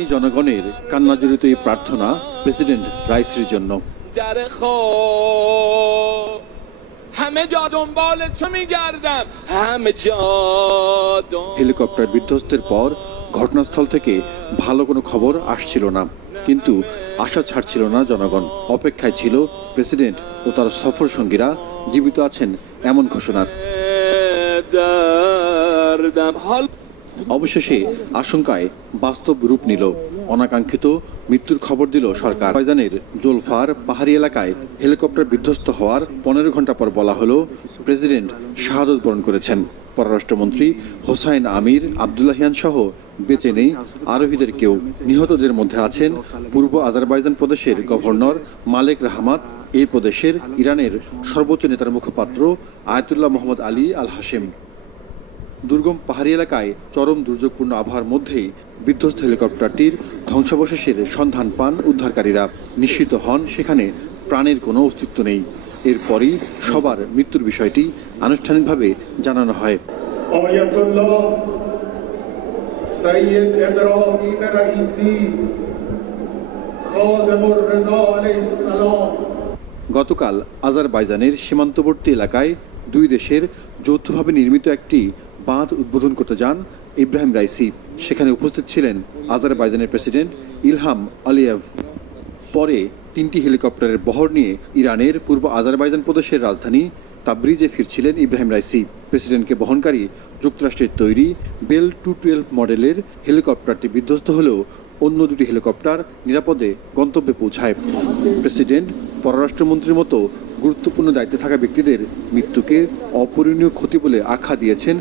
ইরানি জনগণের কান্নাজড়িত এই প্রার্থনা প্রেসিডেন্ট রাইসির জন্য। হেলিকপ্টার বিধ্বস্তের পর ঘটনাস্থল থেকে ভালো কোনো খবর আসছিল না। কিন্তু আশা ছাড়ছিল না জনগণ। অপেক্ষায় ছিল প্রেসিডেন্ট ও তার সফর সঙ্গীরা। জীবিত আছেন এমন ঘোষণার। অবশেষে আশঙ্কায় বাস্তব রূপ নিল। অনাকাঙ্ক্ষিত মৃত্যুর খবর দিল সরকার। ফয়জানের জোলফার পাহাড়ি এলাকায় হেলিকপ্টার বিধ্বস্ত হওয়ার পনেরো ঘণ্টা পর বলা হলো, প্রেসিডেন্ট শাহাদত বরণ করেছেন। পররাষ্ট্রমন্ত্রী হোসাইন আমির আবদুল্লাহিয়ান সহ বেঁচে নেই আরোহীদের কেউ। নিহতদের মধ্যে আছেন পূর্ব আজারবাইজান প্রদেশের গভর্নর মালেক রাহমাত এই প্রদেশের ইরানের সর্বোচ্চ নেতার মুখপাত্র Ayatollah Mohammad Ali Al Hashem. দুর্গম পাহাড়ি এলাকায় চরম দুর্যোগপূর্ণ আবহাওয়ার মধ্যেই বিধ্বস্ত হেলিকপ্টারটির ধ্বংসাবশেষের সন্ধান পান উদ্ধারকারীরা নিশ্চিত হন সেখানে প্রাণের কোনো অস্তিত্ব নেই এরপরই সবার মৃত্যুর বিষয়টি আনুষ্ঠানিকভাবে জানানো হয় آیت الله سید ابراهیم رئیسی خادم الرضا علیه السلام গতকাল আজারবাইজানের সীমান্তবর্তী এলাকায় দুই দেশের যৌথভাবে নির্মিত একটি বাঁধ উদ্বোধন করতে যান ইব্রাহিম রাইসি। সেখানে উপস্থিত ছিলেন আজারবাইজানের প্রেসিডেন্ট ইলহাম আলিয়েভ। পরে তিনটি হেলিকপ্টারের বহর নিয়ে ইরানের পূর্ব আজারবাইজান প্রদেশের রাজধানী তাবরিজে ফিরছিলেন ইব্রাহিম রাইসি। প্রেসিডেন্টকে বহনকারী যুক্তরাষ্ট্রের তৈরি বেল টু টুয়েলভ মডেলের হেলিকপ্টারটি বিধ্বস্ত হলেও অন্য দুটি হেলিকপ্টার নিরাপদে গন্তব্যে পৌঁছায়। প্রেসিডেন্ট পররাষ্ট্রমন্ত্রীর মতো গুরুত্বপূর্ণ দায়িত্বে থাকা ব্যক্তিদের মৃত্যুকে অপূরণীয় ক্ষতি বলে আখ্যা দিয়েছেন